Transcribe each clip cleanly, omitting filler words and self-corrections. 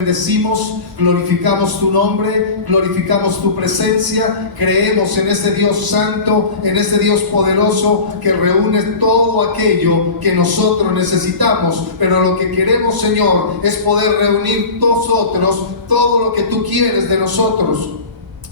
Bendecimos, glorificamos tu nombre, glorificamos tu presencia, creemos en ese Dios santo, en ese Dios poderoso que reúne todo aquello que nosotros necesitamos, pero lo que queremos, Señor, es poder reunir nosotros todo lo que tú quieres de nosotros.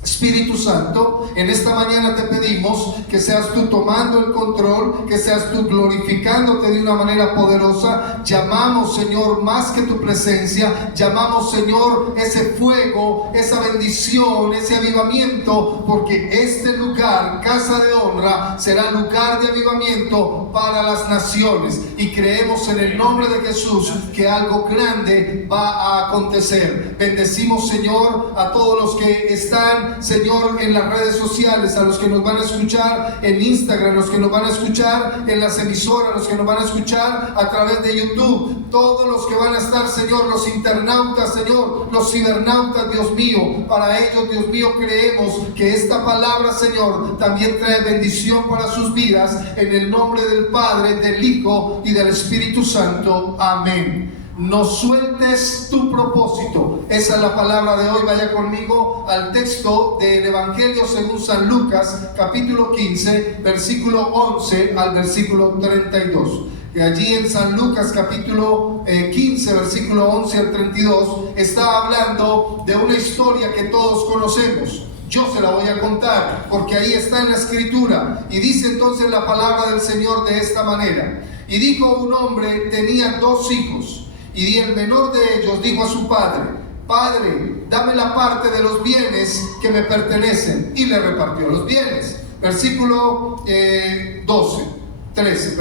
Espíritu Santo, en esta mañana te pedimos que seas tú tomando el control, que seas tú glorificándote de una manera poderosa. Llamamos, Señor, más que tu presencia, llamamos, Señor, ese fuego, esa bendición, ese avivamiento, porque este lugar, casa de honra, será lugar de avivamiento para las naciones. Y creemos en el nombre de Jesús que algo grande va a acontecer. Bendecimos, Señor, a todos los que están, Señor, en las redes sociales, a los que nos van a escuchar en Instagram, los que nos van a escuchar en las emisoras, los que nos van a escuchar a través de YouTube, todos los que van a estar, Señor, los internautas, Señor, los cibernautas, Dios mío, para ellos, Dios mío, creemos que esta palabra, Señor, también trae bendición para sus vidas, en el nombre del Padre, del Hijo y del Espíritu Santo. Amén. No sueltes tu propósito. Esa es la palabra de hoy. Vaya conmigo al texto del Evangelio según San Lucas, capítulo 15, versículo 11 al versículo 32. Y allí en San Lucas, capítulo 15, versículo 11 al 32, está hablando de una historia que todos conocemos. Yo se la voy a contar porque ahí está en la Escritura. Y dice entonces la palabra del Señor de esta manera: y dijo un hombre, tenía 2 hijos. Y el menor de ellos dijo a su padre: Padre, dame la parte de los bienes que me pertenecen. Y le repartió los bienes. Versículo 13.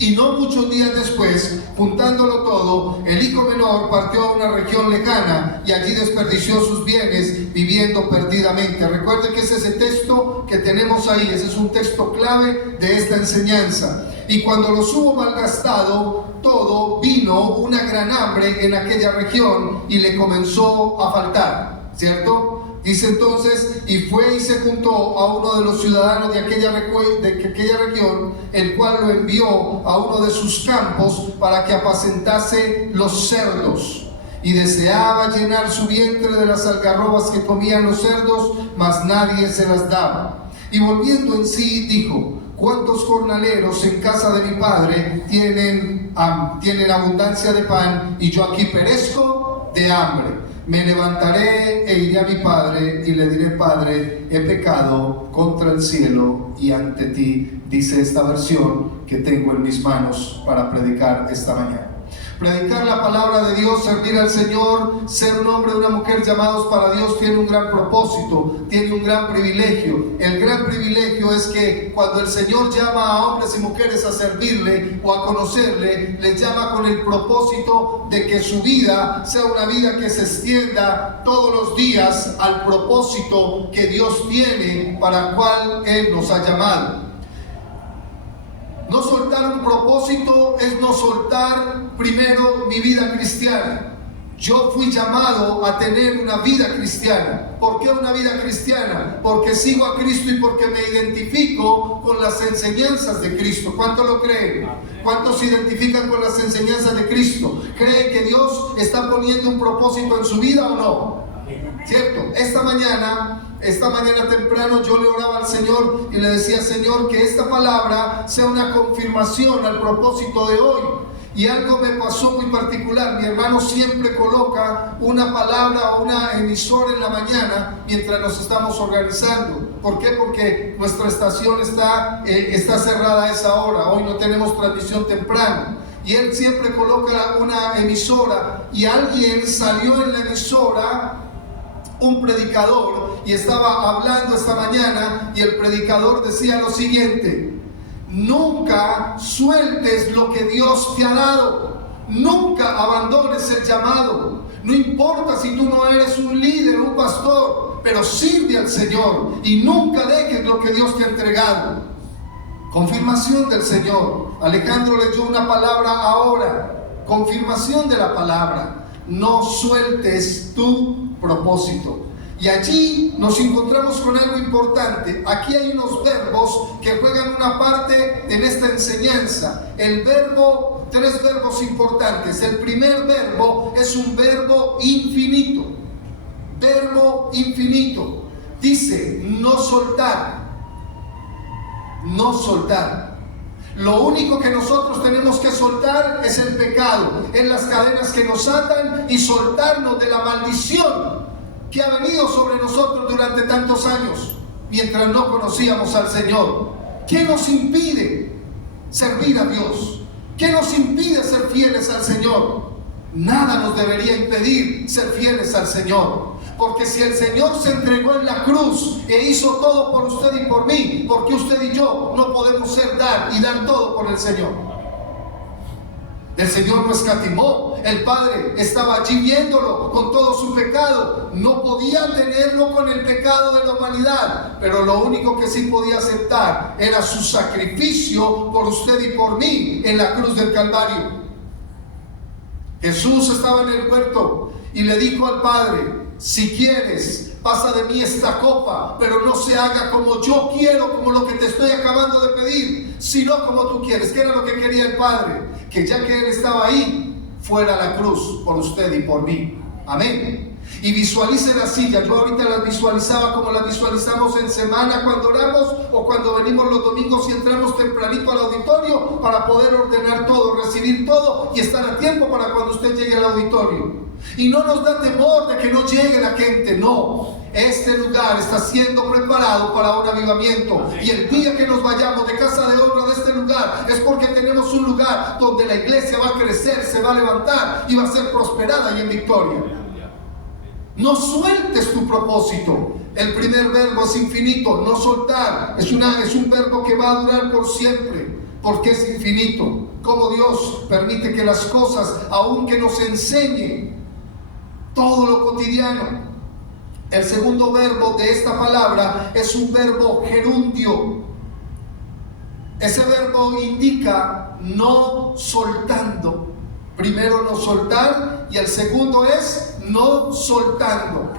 Y no muchos días después, juntándolo todo, el hijo menor partió a una región lejana y allí desperdició sus bienes viviendo perdidamente. Recuerde que es ese texto que tenemos ahí, ese es un texto clave de esta enseñanza. Y cuando los hubo malgastado todo, vino una gran hambre en aquella región y le comenzó a faltar, ¿cierto? Dice entonces, y fue y se juntó a uno de los ciudadanos de aquella región, el cual lo envió a uno de sus campos para que apacentase los cerdos. Y deseaba llenar su vientre de las algarrobas que comían los cerdos, mas nadie se las daba. Y volviendo en sí, dijo: ¿cuántos jornaleros en casa de mi padre tienen abundancia de pan, y yo aquí perezco de hambre? Me levantaré e iré a mi padre y le diré: Padre, he pecado contra el cielo y ante ti. Dice esta versión que tengo en mis manos para predicar esta mañana. Predicar la palabra de Dios, servir al Señor, ser un hombre o una mujer llamados para Dios tiene un gran propósito, tiene un gran privilegio. El gran privilegio es que cuando el Señor llama a hombres y mujeres a servirle o a conocerle, les llama con el propósito de que su vida sea una vida que se extienda todos los días al propósito que Dios tiene para el cual Él nos ha llamado. No soltar un propósito es no soltar primero mi vida cristiana. Yo fui llamado a tener una vida cristiana. ¿Por qué una vida cristiana? Porque sigo a Cristo y porque me identifico con las enseñanzas de Cristo. ¿Cuántos lo creen? ¿Cuántos se identifican con las enseñanzas de Cristo? ¿Creen que Dios está poniendo un propósito en su vida o no? ¿Cierto? Esta mañana temprano yo le oraba al Señor y le decía: Señor, que esta palabra sea una confirmación al propósito de hoy. Y algo me pasó muy particular. Mi hermano siempre coloca una palabra o una emisora en la mañana mientras nos estamos organizando. ¿Por qué? Porque nuestra estación está cerrada a esa hora. Hoy no tenemos transmisión temprano. Y él siempre coloca una emisora, y alguien salió en la emisora, un predicador, y estaba hablando esta mañana, y el predicador decía lo siguiente: nunca sueltes lo que Dios te ha dado, nunca abandones el llamado. No importa si tú no eres un líder, un pastor, pero sirve al Señor y nunca dejes lo que Dios te ha entregado. Confirmación del Señor. Alejandro leyó una palabra ahora, confirmación de la palabra. No sueltes tu propósito. Y allí nos encontramos con algo importante. Aquí hay unos verbos que juegan una parte en esta enseñanza. Tres verbos importantes. El primer verbo es un verbo infinito. Verbo infinito. Dice, no soltar. No soltar. Lo único que nosotros tenemos que soltar es el pecado, es las cadenas que nos atan y soltarnos de la maldición que ha venido sobre nosotros durante tantos años, mientras no conocíamos al Señor. ¿Qué nos impide servir a Dios? ¿Qué nos impide ser fieles al Señor? Nada nos debería impedir ser fieles al Señor. Porque si el Señor se entregó en la cruz e hizo todo por usted y por mí, ¿por qué usted y yo no podemos dar todo por el Señor? El Señor no escatimó. El Padre estaba allí viéndolo con todo su pecado. No podía tenerlo con el pecado de la humanidad, pero lo único que sí podía aceptar era su sacrificio por usted y por mí en la cruz del Calvario. Jesús estaba en el huerto y le dijo al Padre: si quieres, pasa de mí esta copa, pero no se haga como yo quiero, como lo que te estoy acabando de pedir, sino como tú quieres. ¿Qué era lo que quería el Padre? Que ya que Él estaba ahí, fuera a la cruz por usted y por mí. Amén. Y visualice la silla. Yo ahorita la visualizaba como la visualizamos en semana cuando oramos, o cuando venimos los domingos y entramos tempranito al auditorio para poder ordenar todo, recibir todo y estar a tiempo para cuando usted llegue al auditorio. Y no nos da temor de que no llegue la gente, no. Este lugar está siendo preparado para un avivamiento. Y el día que nos vayamos de casa de obra de este lugar es porque tenemos un lugar donde la iglesia va a crecer, se va a levantar y va a ser prosperada y en victoria. No sueltes tu propósito. El primer verbo es infinito, no soltar. Es un verbo que va a durar por siempre, porque es infinito. Como Dios permite que las cosas, aunque nos enseñe todo lo cotidiano. El segundo verbo de esta palabra es un verbo gerundio. Ese verbo indica no soltando. Primero no soltar y el segundo es no soltando.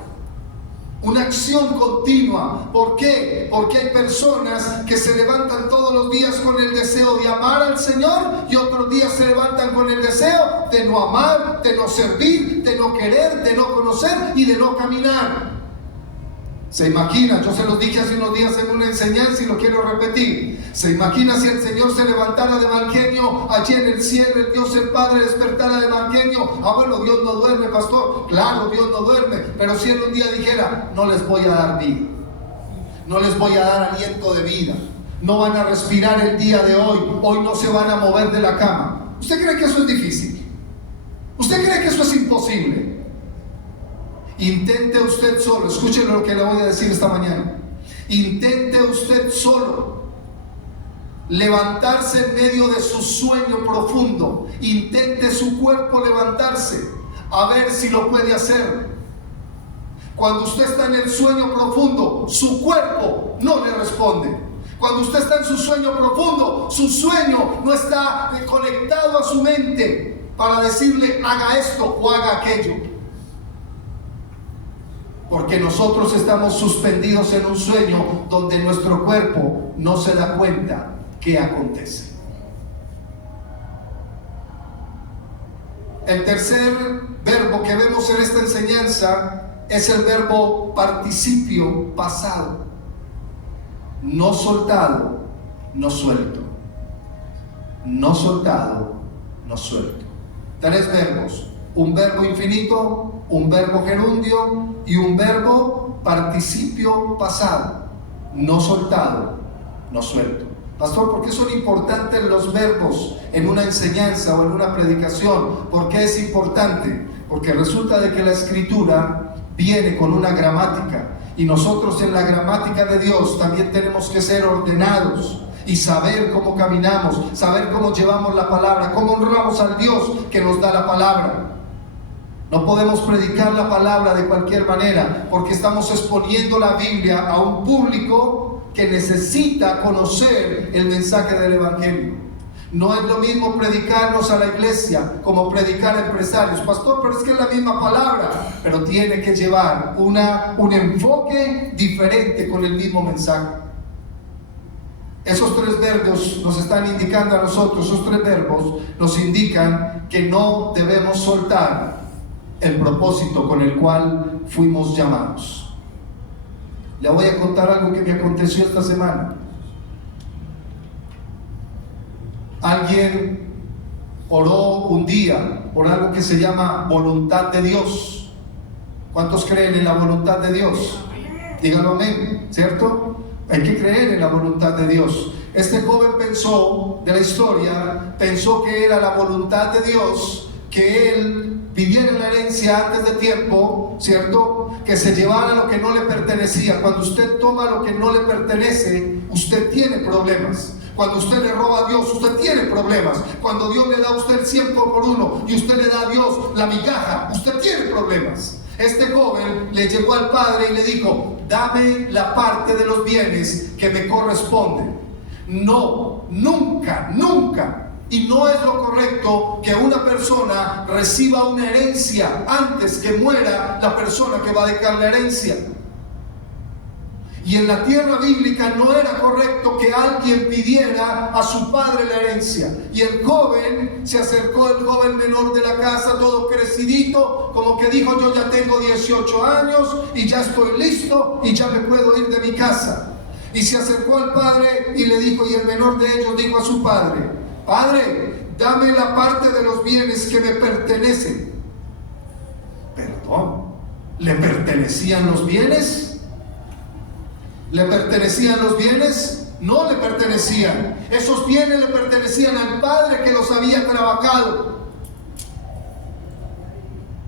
Una acción continua. ¿Por qué? Porque hay personas que se levantan todos los días con el deseo de amar al Señor y otros días se levantan con el deseo de no amar, de no servir, de no querer, de no conocer y de no caminar. ¿Se imagina? Yo se los dije hace unos días en una enseñanza y lo quiero repetir. ¿Se imagina si el Señor se levantara de mal genio allí en el cielo, el Dios el Padre despertara de mal genio? Ah, bueno, Dios no duerme, pastor. Claro, Dios no duerme. Pero si Él un día dijera: no les voy a dar vida, no les voy a dar aliento de vida, no van a respirar el día de hoy no se van a mover de la cama. ¿Usted cree que eso es difícil? ¿Usted cree que eso es imposible? Intente usted solo, escuchen lo que le voy a decir esta mañana. Intente usted solo levantarse en medio de su sueño profundo. Intente su cuerpo levantarse, a ver si lo puede hacer. Cuando usted está en el sueño profundo, su cuerpo no le responde. Cuando usted está en su sueño profundo, su sueño no está conectado a su mente para decirle: haga esto o haga aquello. Porque nosotros estamos suspendidos en un sueño donde nuestro cuerpo no se da cuenta qué acontece. El tercer verbo que vemos en esta enseñanza es el verbo participio pasado. No soltado, no suelto. No soltado, no suelto. Tres verbos. Un verbo infinito, un verbo gerundio y un verbo participio pasado. No soltado, no suelto. Pastor, ¿por qué son importantes los verbos en una enseñanza o en una predicación? ¿Por qué es importante? Porque resulta de que la Escritura viene con una gramática, y nosotros en la gramática de Dios también tenemos que ser ordenados y saber cómo caminamos, saber cómo llevamos la palabra, cómo honramos al Dios que nos da la palabra. No podemos predicar la palabra de cualquier manera, porque estamos exponiendo la Biblia a un público que necesita conocer el mensaje del Evangelio. No es lo mismo predicarnos a la iglesia como predicar a empresarios. Pastor, pero es que es la misma palabra, pero tiene que llevar un enfoque diferente con el mismo mensaje. Esos tres verbos nos están indicando a nosotros, esos tres verbos nos indican que no debemos soltar el propósito con el cual fuimos llamados. Le voy a contar algo que me aconteció esta semana. Alguien oró un día por algo que se llama voluntad de Dios. ¿Cuántos creen en la voluntad de Dios? Díganlo amén, ¿cierto? Hay que creer en la voluntad de Dios. Este joven pensó, de la historia, pensó que era la voluntad de Dios que él pidiera la herencia antes de tiempo, ¿cierto? Que se llevara lo que no le pertenecía. Cuando usted toma lo que no le pertenece, usted tiene problemas. Cuando usted le roba a Dios, usted tiene problemas. Cuando Dios le da a usted el 100 por uno y usted le da a Dios la migaja, usted tiene problemas. Este joven le llegó al padre y le dijo: dame la parte de los bienes que me corresponde. No, nunca, nunca. Y no es lo correcto que una persona reciba una herencia antes que muera la persona que va a dejar la herencia. Y en la tierra bíblica no era correcto que alguien pidiera a su padre la herencia. Y el joven se acercó, el joven menor de la casa, todo crecidito, como que dijo: yo ya tengo 18 años y ya estoy listo y ya me puedo ir de mi casa. Y se acercó al padre y le dijo, y el menor de ellos dijo a su padre: padre, dame la parte de los bienes que me pertenecen. Perdón, ¿le pertenecían los bienes? ¿Le pertenecían los bienes? No le pertenecían. Esos bienes le pertenecían al padre que los había trabajado.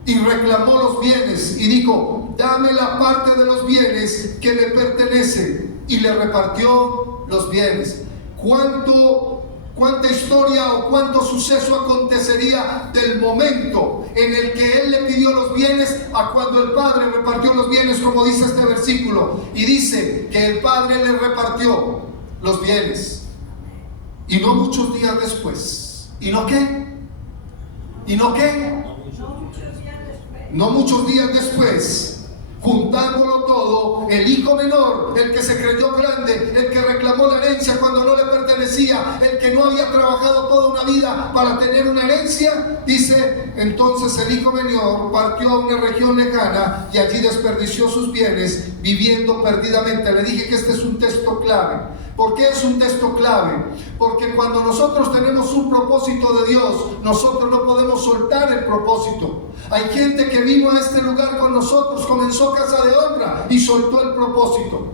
Y reclamó los bienes y dijo: dame la parte de los bienes que me pertenecen. Y le repartió los bienes. ¿Cuánta historia o cuánto suceso acontecería del momento en el que él le pidió los bienes a cuando el padre repartió los bienes, como dice este versículo? Y dice que el padre le repartió los bienes. Y no muchos días después. ¿Y no qué? ¿Y no qué? No muchos días después, juntándolo todo, el hijo menor, el que se creyó grande, el que reclamó la herencia cuando no le pertenecía, el que no había trabajado toda una vida para tener una herencia, dice: entonces el hijo menor partió a una región lejana y allí desperdició sus bienes, viviendo perdidamente. Le dije que este es un texto clave. ¿Por qué es un texto clave? Porque cuando nosotros tenemos un propósito de Dios, nosotros no podemos soltar el propósito. Hay gente que vino a este lugar con nosotros, comenzó Casa de Honra y soltó el propósito.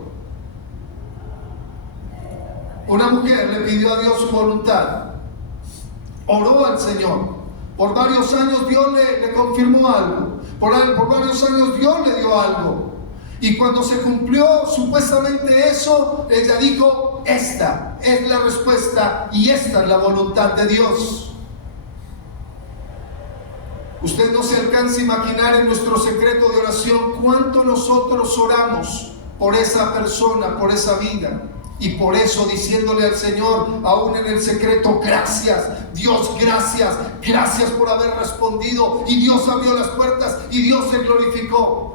Una mujer le pidió a Dios su voluntad, oró al Señor. Por varios años Dios le confirmó algo. Por varios años Dios le dio algo. Y cuando se cumplió supuestamente eso, ella dijo: esta es la respuesta y esta es la voluntad de Dios. Usted no se alcanza a imaginar en nuestro secreto de oración cuánto nosotros oramos por esa persona, por esa vida. Y por eso diciéndole al Señor, aún en el secreto: gracias, Dios, gracias, gracias por haber respondido. Y Dios abrió las puertas y Dios se glorificó.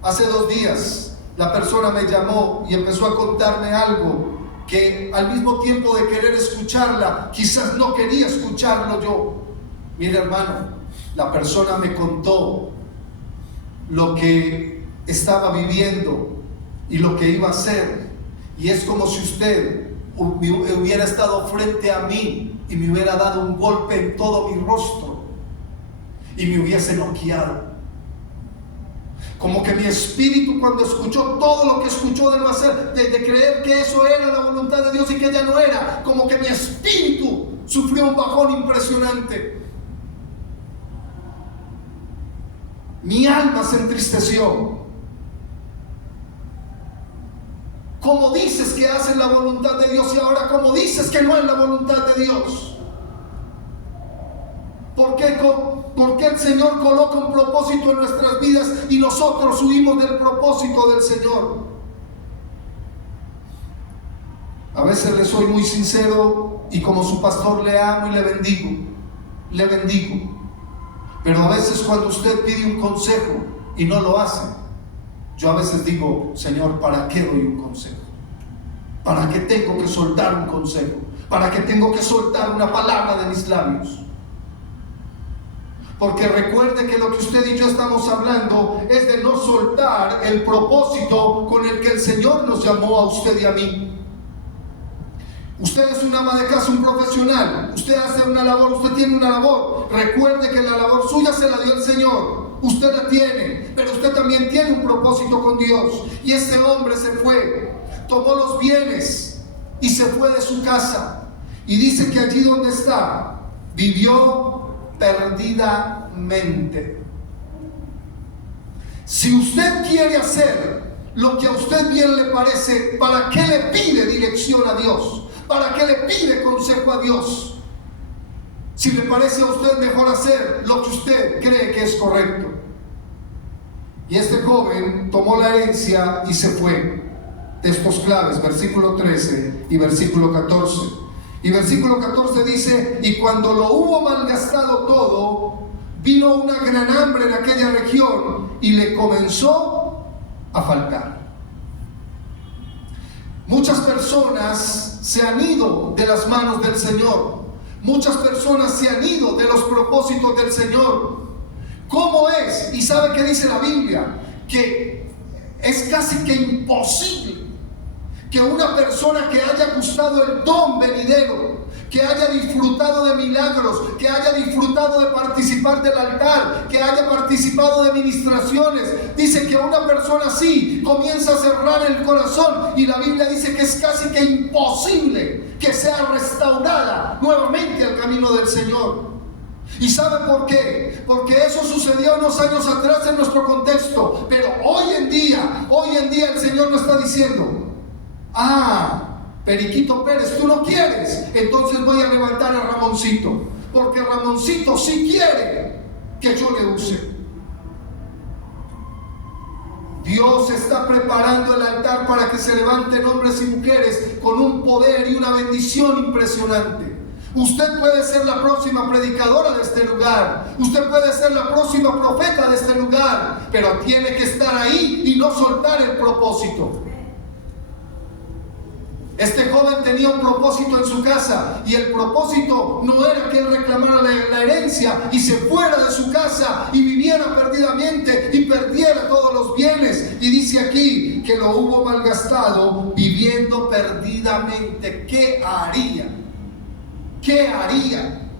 Hace 2 días la persona me llamó y empezó a contarme algo que al mismo tiempo de querer escucharla, quizás no quería escucharlo yo. Mire, hermano, la persona me contó lo que estaba viviendo y lo que iba a hacer. Y es como si usted hubiera estado frente a mí y me hubiera dado un golpe en todo mi rostro y me hubiese noqueado. Como que mi espíritu, cuando escuchó todo lo que escuchó de no hacer, de creer que eso era la voluntad de Dios y que ya no era, como que mi espíritu sufrió un bajón impresionante. Mi alma se entristeció. ¿Cómo dices que haces la voluntad de Dios y ahora cómo dices que no es la voluntad de Dios? ¿Por qué el Señor coloca un propósito en nuestras vidas y nosotros huimos del propósito del Señor? A veces le soy muy sincero y como su pastor le amo y le bendigo. Pero a veces cuando usted pide un consejo y no lo hace, yo a veces digo: Señor, ¿para qué doy un consejo? ¿Para qué tengo que soltar un consejo? ¿Para qué tengo que soltar una palabra de mis labios? Porque recuerde que lo que usted y yo estamos hablando es de no soltar el propósito con el que el Señor nos llamó a usted y a mí. Usted es una ama de casa, un profesional. Usted hace una labor, usted tiene una labor. Recuerde que la labor suya se la dio el Señor. Usted la tiene, pero usted también tiene un propósito con Dios. Y ese hombre se fue, tomó los bienes y se fue de su casa. Y dice que allí donde está, vivió perdidamente. Si usted quiere hacer lo que a usted bien le parece, ¿para qué le pide dirección a Dios? ¿Para qué le pide consejo a Dios? Si le parece a usted mejor hacer lo que usted cree que es correcto. Y este joven tomó la herencia y se fue. Textos claves, versículo 13 y versículo 14. Y versículo 14 dice: y cuando lo hubo malgastado todo, vino una gran hambre en aquella región y le comenzó a faltar. Muchas personas se han ido de las manos del Señor. Muchas personas se han ido de los propósitos del Señor. ¿Cómo es? Y sabe que dice la Biblia, que es casi que imposible que una persona que haya gustado el don venidero, que haya disfrutado de milagros, que haya disfrutado de participar del altar, que haya participado de ministraciones, dice que una persona así comienza a cerrar el corazón, y la Biblia dice que es casi que imposible que sea restaurada nuevamente al camino del Señor. ¿Y sabe por qué? Porque eso sucedió unos años atrás en nuestro contexto, pero hoy en día el Señor nos está diciendo: Periquito Pérez, tú no quieres, entonces voy a levantar a Ramoncito, porque Ramoncito sí quiere que yo le use. Dios está preparando el altar para que se levanten hombres y mujeres con un poder y una bendición impresionante. Usted puede ser la próxima predicadora de este lugar, usted puede ser la próxima profeta de este lugar, pero tiene que estar ahí y no soltar el propósito. Este joven tenía un propósito en su casa, y el propósito no era que él reclamara la herencia y se fuera de su casa y viviera perdidamente y perdiera todos los bienes. Y dice aquí que lo hubo malgastado viviendo perdidamente. ¿Qué haría? ¿Qué haría?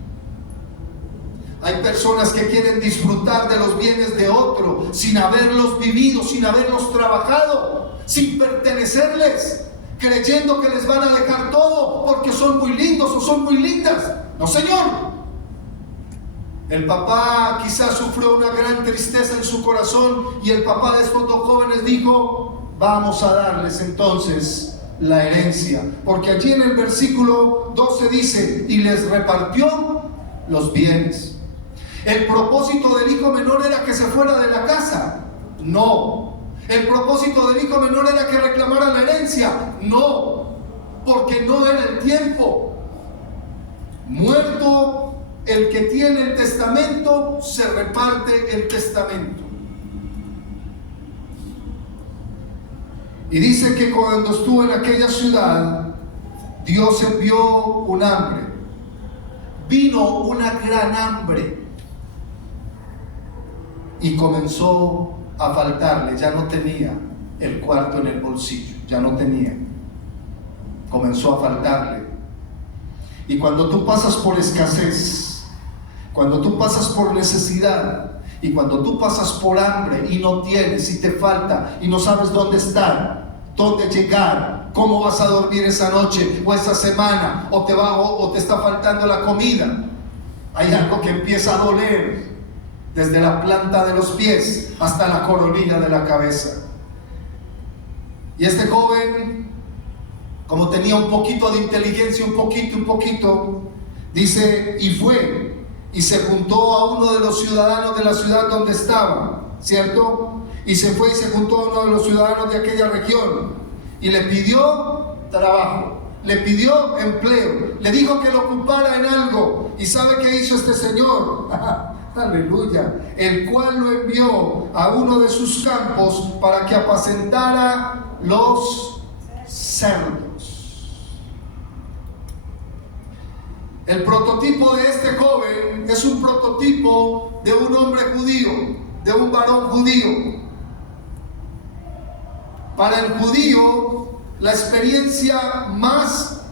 Hay personas que quieren disfrutar de los bienes de otro sin haberlos vivido, sin haberlos trabajado, sin pertenecerles, creyendo que les van a dejar todo porque son muy lindos o son muy lindas. No, señor. El papá quizás sufrió una gran tristeza en su corazón, y el papá de estos dos jóvenes dijo: vamos a darles entonces la herencia, porque allí en el versículo 12 dice: y les repartió los bienes. ¿El propósito del hijo menor era que se fuera de la casa? No. ¿El propósito del hijo menor era que reclamara la herencia? No, porque no era el tiempo. Muerto el que tiene el testamento, se reparte el testamento. Y dice que cuando estuvo en aquella ciudad, Dios envió un hambre. Vino una gran hambre y comenzó a faltarle. Ya no tenía el cuarto en el bolsillo, ya no tenía. Comenzó a faltarle. Y cuando tú pasas por escasez, cuando tú pasas por necesidad, y cuando tú pasas por hambre y no tienes y te falta y no sabes dónde estar, dónde llegar, cómo vas a dormir esa noche o esa semana, o te está faltando la comida, hay algo que empieza a doler desde la planta de los pies hasta la coronilla de la cabeza. Y este joven, como tenía un poquito de inteligencia, un poquito, dice: y fue y se juntó a uno de los ciudadanos de la ciudad donde estaba, ¿cierto? Y se fue y se juntó a uno de los ciudadanos de aquella región y le pidió trabajo, le pidió empleo, le dijo que lo ocupara en algo. ¿Y sabe qué hizo este señor? Aleluya. El cual lo envió a uno de sus campos para que apacentara los cerdos. El prototipo de este joven es un prototipo de un hombre judío, de un varón judío. Para el judío, la experiencia más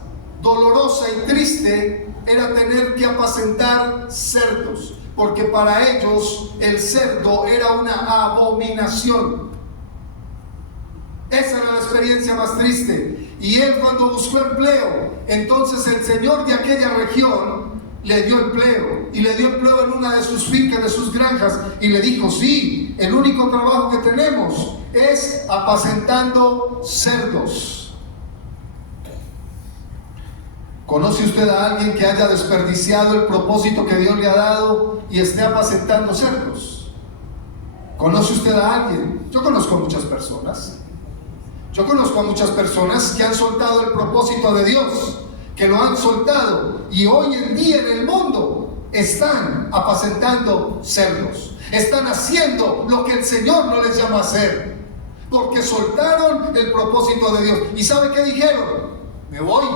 dolorosa y triste era tener que apacentar cerdos, porque para ellos el cerdo era una abominación. Esa era la experiencia más triste. Y él, cuando buscó empleo, entonces el señor de aquella región le dio empleo, y le dio empleo en una de sus fincas, de sus granjas, y le dijo: sí, el único trabajo que tenemos es apacentando cerdos. ¿Conoce usted a alguien que haya desperdiciado el propósito que Dios le ha dado y esté apacentando cerdos? ¿Conoce usted a alguien? Yo conozco muchas personas. Yo conozco a muchas personas que han soltado el propósito de Dios, que lo han soltado, y hoy en día en el mundo están apacentando cerdos. Están haciendo lo que el Señor no les llamó a hacer, porque soltaron el propósito de Dios. ¿Y sabe qué dijeron? Me voy.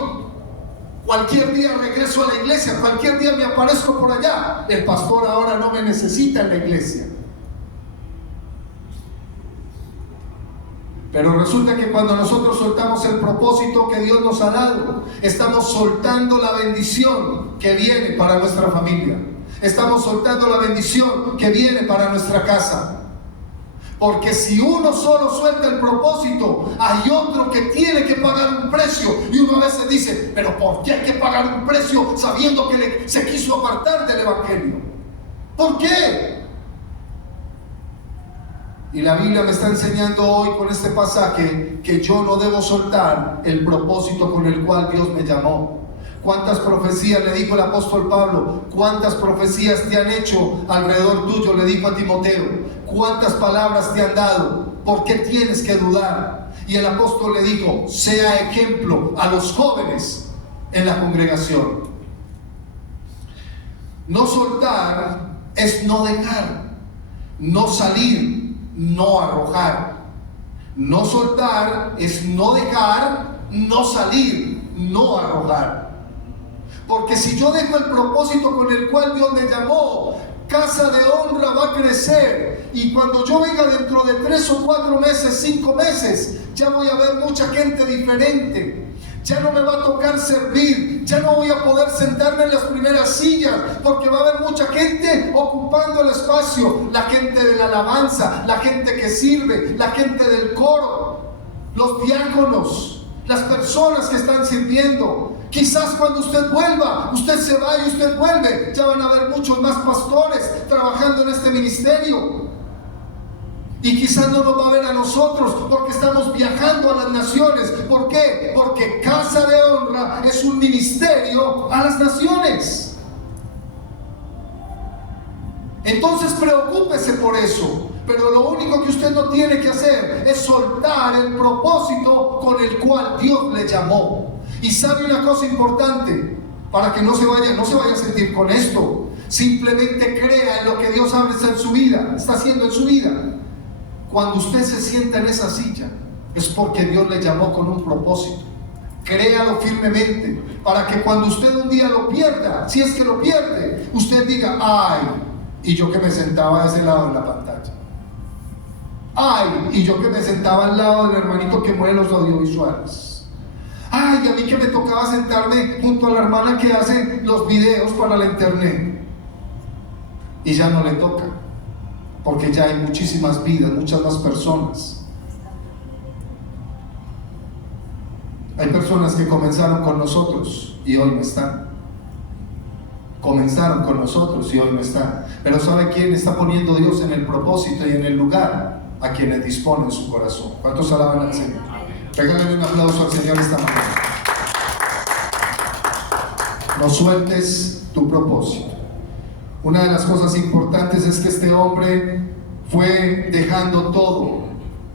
Cualquier día regreso a la iglesia, cualquier día me aparezco por allá. El pastor ahora no me necesita en la iglesia. Pero resulta que cuando nosotros soltamos el propósito que Dios nos ha dado, estamos soltando la bendición que viene para nuestra familia. Estamos soltando la bendición que viene para nuestra casa. Porque si uno solo suelta el propósito, hay otro que tiene que pagar un precio. Y uno a veces dice: pero ¿por qué hay que pagar un precio sabiendo que se quiso apartar del evangelio? ¿Por qué? Y la Biblia me está enseñando hoy con este pasaje que yo no debo soltar el propósito con el cual Dios me llamó. ¿Cuántas profecías le dijo el apóstol Pablo? ¿Cuántas profecías te han hecho alrededor tuyo? Le dijo a Timoteo. ¿Cuántas palabras te han dado? ¿Por qué tienes que dudar? Y el apóstol le dijo: sea ejemplo a los jóvenes en la congregación. No soltar es no dejar, no salir, no arrojar. No soltar es no dejar, no salir, no arrojar. Porque si yo dejo el propósito con el cual Dios me llamó, Casa de Honra va a crecer. Y cuando yo venga dentro de 3 o 4 meses, 5 meses, ya voy a ver mucha gente diferente. Ya no me va a tocar servir, ya no voy a poder sentarme en las primeras sillas, porque va a haber mucha gente ocupando el espacio. La gente de la alabanza, la gente que sirve, la gente del coro, los diáconos, las personas que están sirviendo. Quizás cuando usted vuelva, usted se va y usted vuelve, ya van a haber muchos más pastores trabajando en este ministerio. Y quizás no nos va a ver a nosotros porque estamos viajando a las naciones. ¿Por qué? Porque Casa de Honra es un ministerio a las naciones. Entonces preocúpese por eso. Pero lo único que usted no tiene que hacer es soltar el propósito con el cual Dios le llamó. Y sabe una cosa importante, para que no se vaya a sentir con esto. Simplemente crea en lo que Dios está haciendo en su vida. Cuando usted se sienta en esa silla, es porque Dios le llamó con un propósito. Créalo firmemente, para que cuando usted un día lo pierda, si es que lo pierde, usted diga: ay, y yo que me sentaba a ese lado en la pantalla. Ay, y yo que me sentaba al lado del hermanito que mueve los audiovisuales. Ay, a mí que me tocaba sentarme junto a la hermana que hace los videos para la internet. Y ya no le toca, porque ya hay muchísimas vidas, muchas más personas. Hay personas que comenzaron con nosotros y hoy no están. Comenzaron con nosotros y hoy no están. Pero ¿sabe quién está poniendo Dios en el propósito y en el lugar? A quienes disponen su corazón. ¿Cuántos alaban al Señor? Regálale un aplauso al Señor esta mañana. No sueltes tu propósito. Una de las cosas importantes es que este hombre fue dejando todo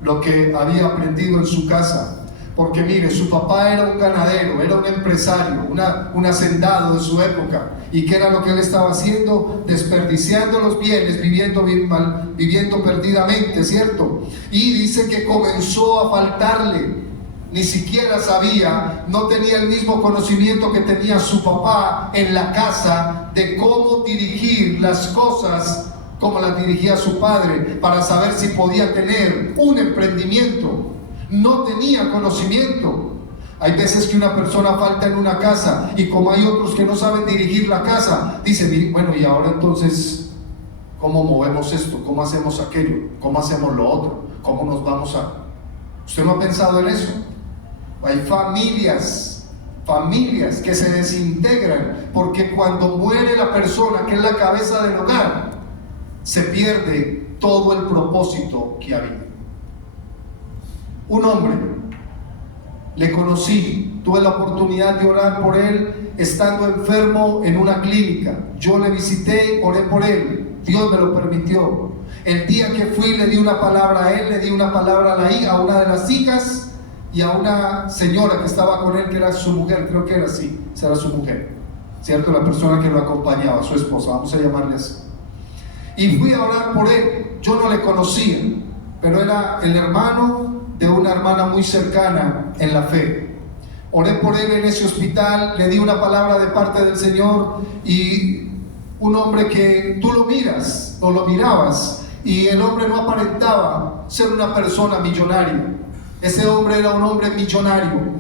lo que había aprendido en su casa Porque mire, su papá era un ganadero, era un empresario, un hacendado de su época. ¿Y qué era lo que él estaba haciendo? Desperdiciando los bienes, viviendo perdidamente, ¿cierto? Y dice que comenzó a faltarle. Ni siquiera sabía, no tenía el mismo conocimiento que tenía su papá en la casa de cómo dirigir las cosas como las dirigía su padre, para saber si podía tener un emprendimiento. No tenía conocimiento. Hay veces que una persona falta en una casa, y como hay otros que no saben dirigir la casa, dicen, bueno, y ahora entonces, ¿cómo movemos esto? ¿Cómo hacemos aquello? ¿Cómo hacemos lo otro? ¿Cómo nos vamos a...? ¿Usted no ha pensado en eso? Hay familias que se desintegran porque cuando muere la persona que es la cabeza del hogar, se pierde todo el propósito que había. Un hombre, le conocí, tuve la oportunidad de orar por él estando enfermo en una clínica. Yo le visité, oré por él, Dios me lo permitió. El día que fui le di una palabra a él, le di una palabra a una de las hijas y a una señora que estaba con él, que era su mujer, creo que era así, esa era su mujer, ¿cierto? La persona que lo acompañaba, su esposa, vamos a llamarle así. Y fui a orar por él. Yo no le conocía, pero era el hermano de una hermana muy cercana en la fe. Oré por él en ese hospital, le di una palabra de parte del Señor, y un hombre que tú lo miras o lo mirabas y el hombre no aparentaba ser una persona millonaria. Ese hombre era un hombre millonario,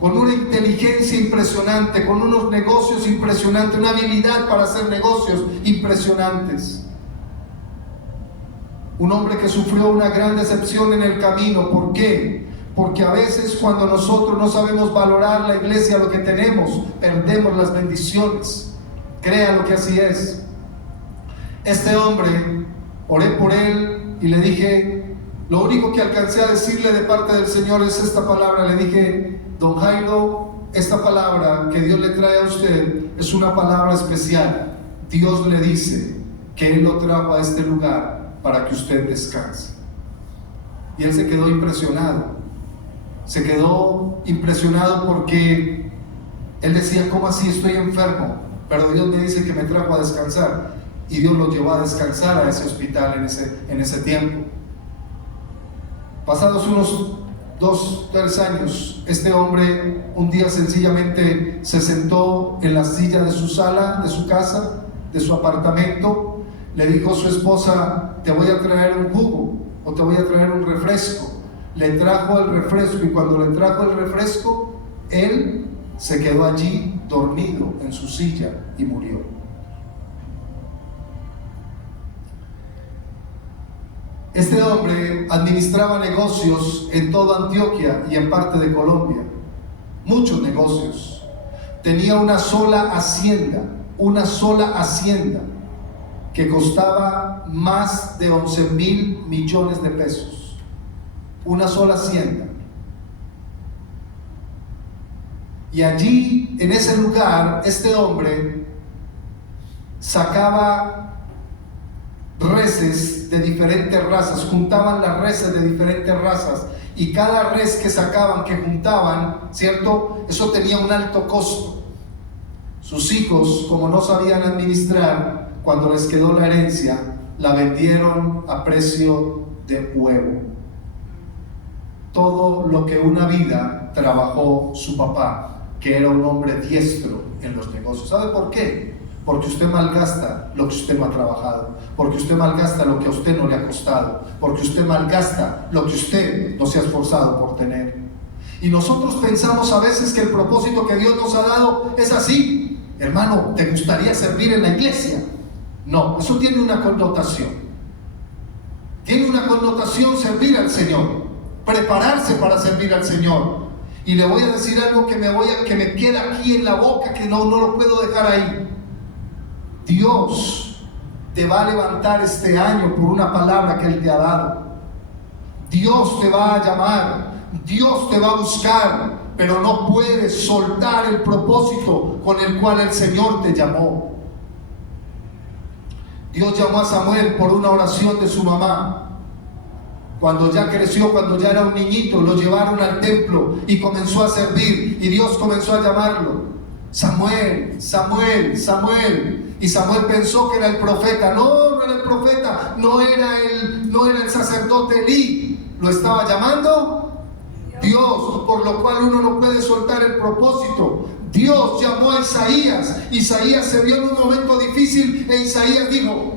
con una inteligencia impresionante, con unos negocios impresionantes, una habilidad para hacer negocios impresionantes. Un hombre que sufrió una gran decepción en el camino. ¿Por qué? Porque a veces cuando nosotros no sabemos valorar la iglesia, lo que tenemos, perdemos las bendiciones. Créalo que así es. Este hombre, oré por él y le dije, lo único que alcancé a decirle de parte del Señor es esta palabra. Le dije, don Jairo, esta palabra que Dios le trae a usted es una palabra especial. Dios le dice que Él lo trajo a este lugar para que usted descanse. Y él se quedó impresionado. Se quedó impresionado porque él decía, ¿cómo así? Estoy enfermo, pero Dios me dice que me trajo a descansar. Y Dios lo llevó a descansar a ese hospital en ese tiempo. Pasados unos 2-3 años, este hombre un día sencillamente se sentó en la silla de su sala, de su casa, de su apartamento. Le dijo a su esposa, te voy a traer un jugo o te voy a traer un refresco. Le trajo el refresco, y cuando le trajo el refresco, él se quedó allí dormido en su silla y murió. Este hombre administraba negocios en toda Antioquia y en parte de Colombia, muchos negocios. Tenía una sola hacienda que costaba más de 11,000 millones de pesos. Una sola hacienda. Y allí, en ese lugar, este hombre sacaba reses de diferentes razas, juntaban las reses de diferentes razas, y cada res que sacaban, que juntaban, ¿cierto? Eso tenía un alto costo. Sus hijos, como no sabían administrar, cuando les quedó la herencia, la vendieron a precio de huevo. Todo lo que una vida trabajó su papá, que era un hombre diestro en los negocios. ¿Sabe por qué? Porque usted malgasta lo que usted no ha trabajado, porque usted malgasta lo que a usted no le ha costado, porque usted malgasta lo que usted no se ha esforzado por tener. Y nosotros pensamos a veces que el propósito que Dios nos ha dado es así. Hermano, ¿te gustaría servir en la iglesia? No, eso tiene una connotación. Tiene una connotación servir al Señor, prepararse para servir al Señor. Y le voy a decir algo que me queda aquí en la boca, que no lo puedo dejar ahí. Dios te va a levantar este año por una palabra que Él te ha dado. Dios te va a llamar, Dios te va a buscar, pero no puedes soltar el propósito con el cual el Señor te llamó. Dios llamó a Samuel por una oración de su mamá. Cuando ya creció, cuando ya era un niñito, lo llevaron al templo y comenzó a servir, y Dios comenzó a llamarlo: Samuel, Samuel, Samuel. Y Samuel pensó que era el profeta. No, no era el profeta, no era el sacerdote Elí. Lo estaba llamando Dios, por lo cual uno no puede soltar el propósito. Dios llamó a Isaías. Isaías se vio en un momento difícil e Isaías dijo: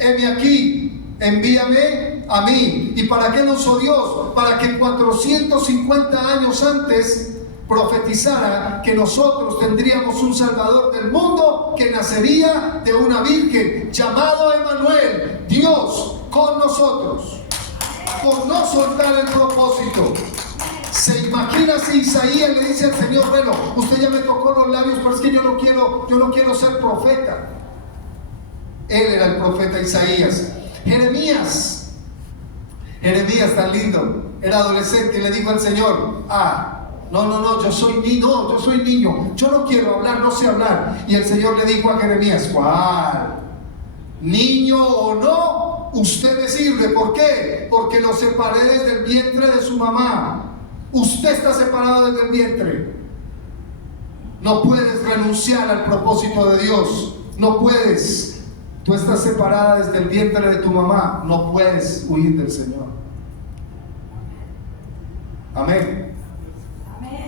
heme aquí, envíame a mí. ¿Y para qué lo usó Dios? Para que 450 años antes profetizara que nosotros tendríamos un Salvador del mundo que nacería de una virgen, llamado Emmanuel, Dios con nosotros. Por no soltar el propósito. ¿Se imagina si Isaías le dice al Señor: bueno, usted ya me tocó los labios, pero es que yo no quiero ser profeta? Él era el profeta Isaías. Jeremías tan lindo, era adolescente y le dijo al Señor: no, yo soy niño, yo no quiero hablar, no sé hablar. Y el Señor le dijo a Jeremías: ¿cuál? Niño o no, usted me sirve. ¿Por qué? Porque lo separé desde el vientre de su mamá. Usted está separado desde el vientre. No puedes renunciar al propósito de Dios. No puedes. Tú estás separada desde el vientre de tu mamá. No puedes huir del Señor. Amén.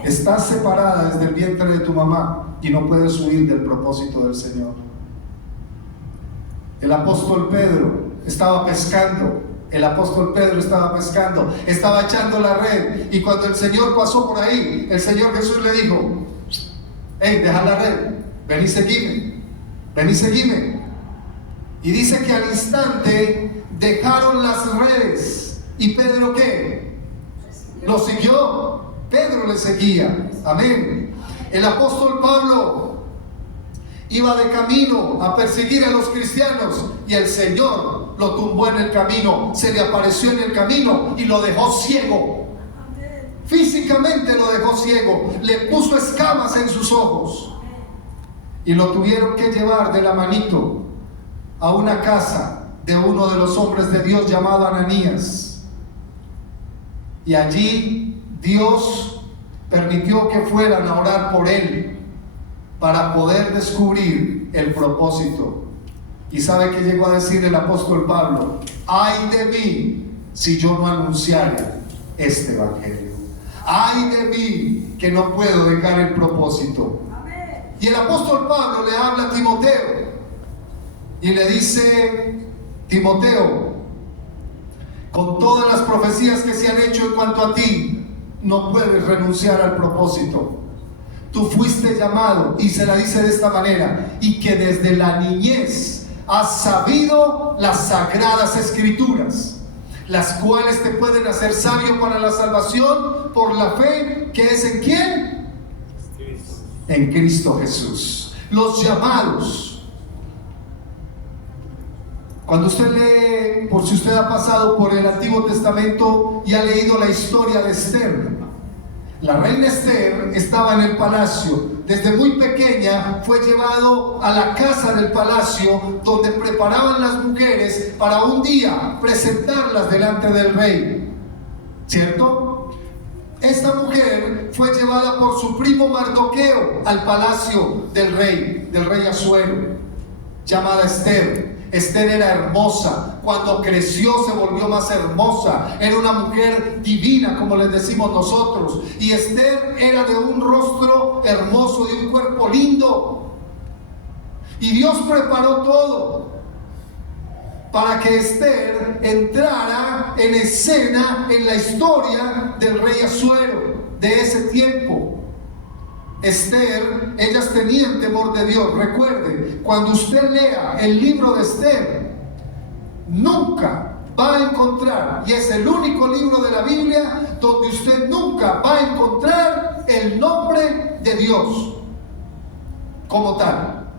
Estás separada desde el vientre de tu mamá y no puedes huir del propósito del Señor. El apóstol Pedro estaba pescando. Estaba echando la red, y cuando el Señor pasó por ahí, el Señor Jesús le dijo: hey, deja la red, ven y seguime. Y dice que al instante dejaron las redes, y Pedro, ¿qué? Lo siguió. Pedro le seguía. Amén. El apóstol Pablo iba de camino a perseguir a los cristianos y el Señor lo tumbó en el camino, se le apareció en el camino y lo dejó ciego. Físicamente lo dejó ciego, le puso escamas en sus ojos y lo tuvieron que llevar de la manito a una casa de uno de los hombres de Dios llamado Ananías. Y allí Dios permitió que fueran a orar por él para poder descubrir el propósito. ¿Y sabe qué llegó a decir el apóstol Pablo? Ay de mí si yo no anunciara este evangelio. Ay de mí que no puedo dejar el propósito. Y el apóstol Pablo le habla a Timoteo y le dice: Timoteo, con todas las profecías que se han hecho en cuanto a ti, no puedes renunciar al propósito. Tú fuiste llamado, y se la dice de esta manera: y que desde la niñez has sabido las sagradas escrituras, las cuales te pueden hacer sabio para la salvación por la fe que es ¿en quién? En Cristo Jesús. Los llamados. Cuando usted lee, por si usted ha pasado por el Antiguo Testamento y ha leído la historia de Esther, la reina Esther estaba en el palacio. Desde muy pequeña fue llevado a la casa del palacio, donde preparaban las mujeres para un día presentarlas delante del rey. ¿Cierto? Esta mujer fue llevada por su primo Mardoqueo al palacio del rey Asuero, llamada Esther. Esther era hermosa. Cuando creció se volvió más hermosa. Era una mujer divina, como les decimos nosotros. Y Esther era de un rostro hermoso, de un cuerpo lindo. Y Dios preparó todo para que Esther entrara en escena en la historia del rey Asuero de ese tiempo. Esther, ellas tenían temor de Dios. Recuerde, cuando usted lea el libro de Esther, nunca va a encontrar, y es el único libro de la Biblia donde usted nunca va a encontrar el nombre de Dios como tal,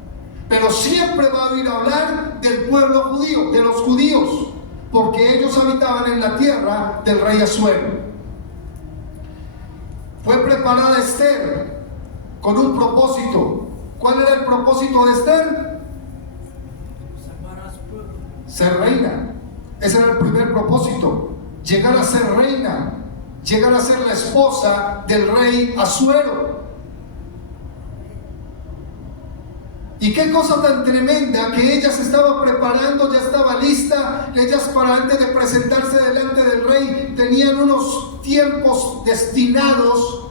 pero siempre va a oír hablar del pueblo judío, de los judíos, porque ellos habitaban en la tierra del rey Asuero. Fue preparada Esther con un propósito. ¿Cuál era el propósito de Esther? Ser reina. Ese era el primer propósito. llegar a ser reina, llegar a ser la esposa del rey Asuero. Y qué cosa tan tremenda, que ella se estaba preparando, ya estaba lista. Ellas, para antes de presentarse delante del rey, tenían unos tiempos destinados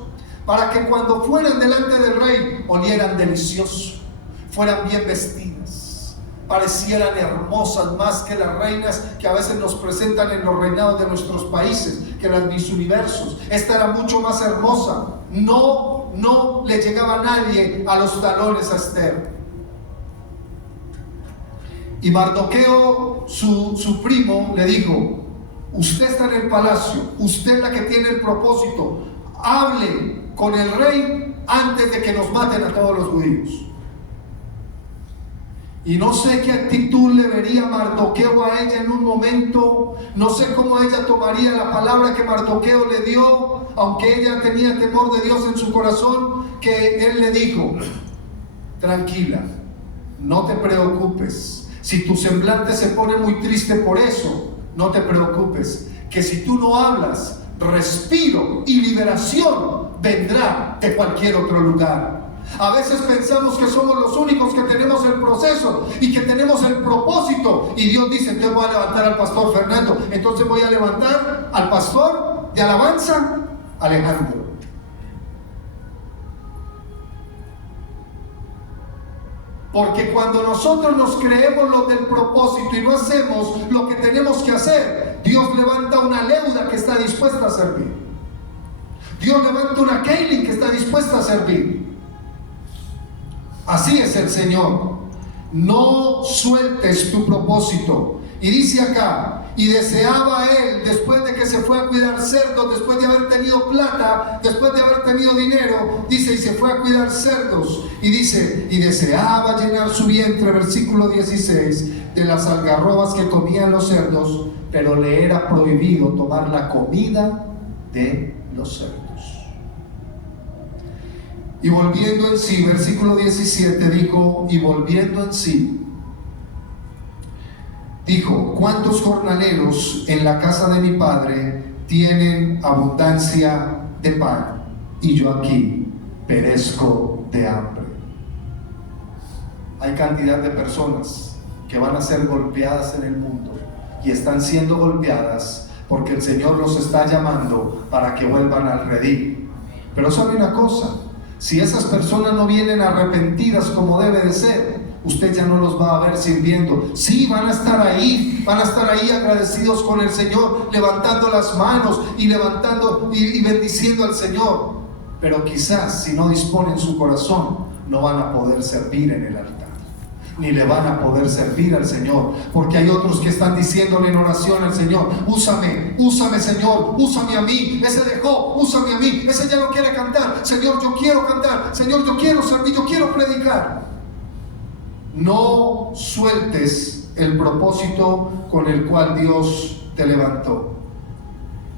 para que cuando fueran delante del rey olieran delicioso, fueran bien vestidas, parecieran hermosas más que las reinas que a veces nos presentan en los reinados de nuestros países, que las Miss Universos. Esta era mucho más hermosa. No le llegaba nadie a los talones a Esther. Y Mardoqueo, su primo, le dijo: usted está en el palacio, usted es la que tiene el propósito, hable con el rey antes de que nos maten a todos los judíos. Y no sé qué actitud le vería Mardoqueo a ella en un momento, no sé cómo ella tomaría la palabra que Mardoqueo le dio, aunque ella tenía temor de Dios en su corazón, que él le dijo: tranquila, no te preocupes. Si tu semblante se pone muy triste por eso, no te preocupes, que si tú no hablas, respiro y liberación vendrá de cualquier otro lugar. A veces pensamos que somos los únicos que tenemos el proceso y que tenemos el propósito, y Dios dice: entonces voy a levantar al pastor Fernando, entonces voy a levantar al pastor de alabanza Alejandro. Porque cuando nosotros nos creemos los del propósito y no hacemos lo que tenemos que hacer, Dios levanta una Leuda que está dispuesta a servir. Dios levanta una Kaylin que está dispuesta a servir. Así es el Señor. No sueltes tu propósito. Y dice acá: y deseaba él, después de que se fue a cuidar cerdos, después de haber tenido plata, después de haber tenido dinero, dice, y se fue a cuidar cerdos, y dice, y deseaba llenar su vientre, versículo 16, de las algarrobas que comían los cerdos, pero le era prohibido tomar la comida de los cerdos. Y volviendo en sí, versículo 17 dijo, y volviendo en sí, dijo: ¿cuántos jornaleros en la casa de mi padre tienen abundancia de pan? Y yo aquí perezco de hambre. Hay cantidad de personas que van a ser golpeadas en el mundo y están siendo golpeadas porque el Señor los está llamando para que vuelvan al redil. Pero sabe una cosa: si esas personas no vienen arrepentidas como debe de ser, usted ya no los va a ver sirviendo. Sí, van a estar ahí agradecidos con el Señor, levantando las manos y levantando y bendiciendo al Señor. Pero quizás si no disponen su corazón, no van a poder servir en el altar, ni le van a poder servir al Señor, porque hay otros que están diciéndole en oración al Señor: úsame Señor, úsame a mí. Ese dejó, úsame a mí. Ese ya no quiere cantar. Señor, yo quiero cantar. Señor, yo quiero servir, yo quiero predicar. No sueltes el propósito con el cual Dios te levantó.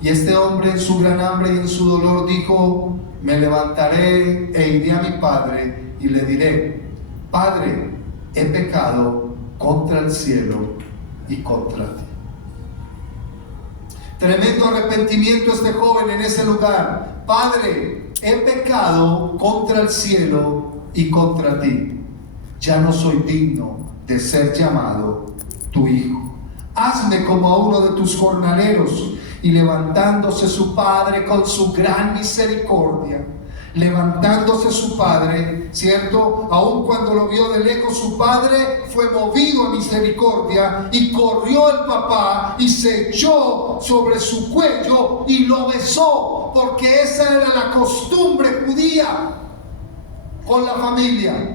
Y este hombre, en su gran hambre y en su dolor, dijo: me levantaré e iré a mi padre y le diré: Padre, he pecado contra el cielo y contra ti. Tremendo arrepentimiento este joven en ese lugar. Padre, he pecado contra el cielo y contra ti. Ya no soy digno de ser llamado tu hijo. Hazme como a uno de tus jornaleros. Y levantándose su padre con su gran misericordia, levantándose su padre, ¿cierto? Aun cuando lo vio de lejos, su padre fue movido a misericordia y corrió el papá y se echó sobre su cuello y lo besó, porque esa era la costumbre judía con la familia.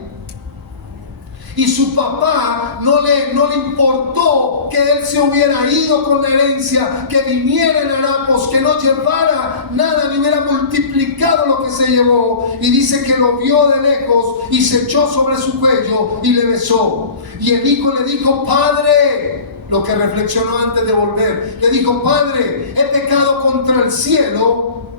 Y su papá no le importó que él se hubiera ido con la herencia, que viniera en harapos, que no llevara nada, ni hubiera multiplicado lo que se llevó. Y dice que lo vio de lejos y se echó sobre su cuello y le besó. Y el hijo le dijo: Padre, lo que reflexionó antes de volver, le dijo: Padre, he pecado contra el cielo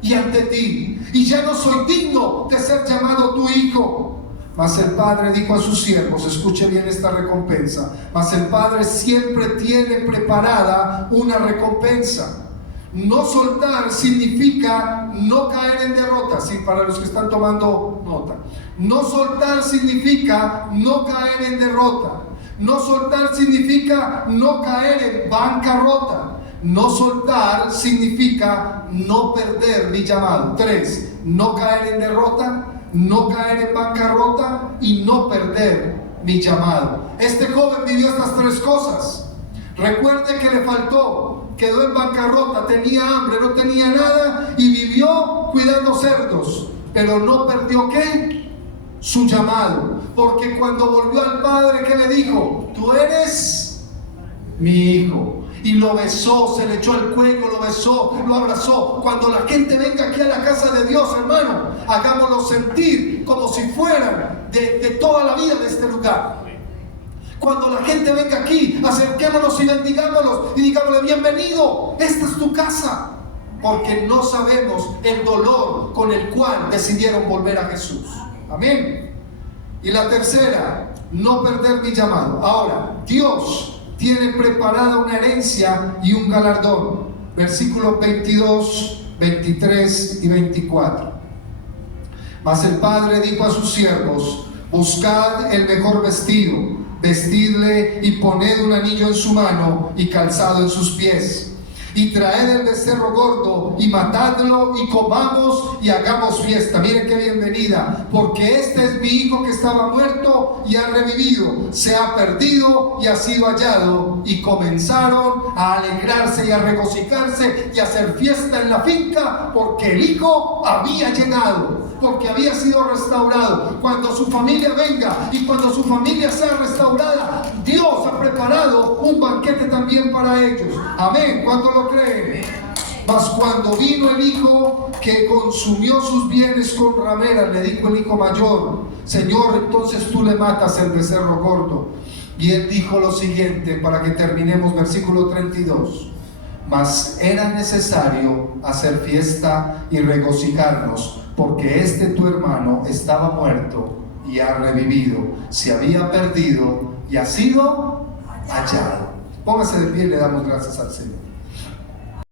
y ante ti, y ya no soy digno de ser llamado tu hijo. Mas el Padre dijo a sus siervos, escuche bien esta recompensa, mas el Padre siempre tiene preparada una recompensa. No soltar significa no caer en derrota. Sí, para los que están tomando nota. No soltar significa no caer en derrota. No soltar significa no caer en bancarrota. No soltar significa no perder mi llamado. 3. No caer en derrota, no caer en bancarrota y no perder mi llamado. Este joven vivió estas 3 cosas. Recuerde que le faltó, quedó en bancarrota, tenía hambre, no tenía nada y vivió cuidando cerdos, pero no perdió ¿qué? Su llamado. Porque cuando volvió al Padre, ¿qué le dijo? Tú eres mi hijo. Y lo besó, se le echó al cuello, lo besó, lo abrazó. Cuando la gente venga aquí a la casa de Dios, hermano, hagámoslo sentir como si fueran de toda la vida de este lugar. Cuando la gente venga aquí, acerquémonos y bendigámoslos y digámosle: bienvenido, esta es tu casa. Porque no sabemos el dolor con el cual decidieron volver a Jesús. Amén. Y la tercera, no perder mi llamado. Ahora, Dios tiene preparada una herencia y un galardón. Versículos 22, 23 y 24. Mas el Padre dijo a sus siervos: buscad el mejor vestido, vestidle y poned un anillo en su mano y calzado en sus pies. Y traed el becerro gordo y matadlo y comamos y hagamos fiesta. Miren qué bienvenida, porque este es mi hijo que estaba muerto y ha revivido, se ha perdido y ha sido hallado. Y comenzaron a alegrarse y a regocijarse y a hacer fiesta en la finca, porque el hijo había llegado, porque había sido restaurado. Cuando su familia venga y cuando su familia sea restaurada, Dios ha preparado un banquete también para ellos. Amén. ¿Cuánto lo creen? Mas cuando vino el hijo que consumió sus bienes con rameras, le dijo el hijo mayor: Señor, entonces tú le matas el becerro gordo. Y él dijo lo siguiente, para que terminemos, versículo 32. Mas era necesario hacer fiesta y regocijarnos, porque este tu hermano estaba muerto y ha revivido, se había perdido y ha sido hallado. Póngase de pie y le damos gracias al Señor.